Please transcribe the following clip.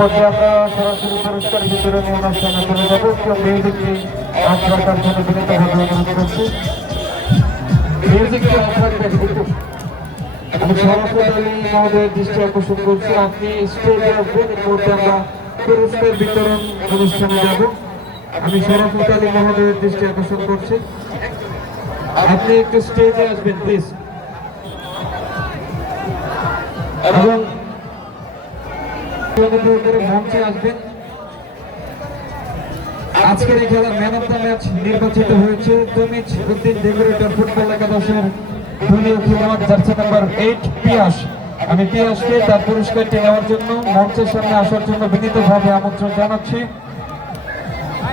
পর্যায়ে আমরা সরাসরি পুরস্কার বিতরণী অনুষ্ঠানে চলে যাবো। মিউজিকটি অফ রাখার জন্য বিনীতভাবে অনুরোধ করছি। মিউজিকটি অফ রাখবেন একটু। আমি শরাফত আলী মহোদয়ের দৃষ্টি আকর্ষণ করছি, আপনি স্টেজে আসবেন। এই মুহূর্তে আমরা পুরস্কার বিতরণ অনুষ্ঠানে যাব। আমি শরাফত আলী মহোদয়ের দৃষ্টি আকর্ষণ করছি, আপনি একটু স্টেজে আসবেন প্লিজ। এবং মঞ্চে আসবেন। আজকের এই খেলার ম্যান অফ দ্য ম্যাচ নির্বাচিত হয়েছে তমিজ উদ্দিন ডেকোরেটর ফুটবল একাদশের দলীয় খেলোয়াড় জার্সি নাম্বার 8 পিয়াস। আমি পিয়াসকে তার পুরস্কারটি নেওয়ার জন্য মঞ্চের সামনে আসার জন্য বিনীতভাবে আমন্ত্রণ জানাচ্ছি।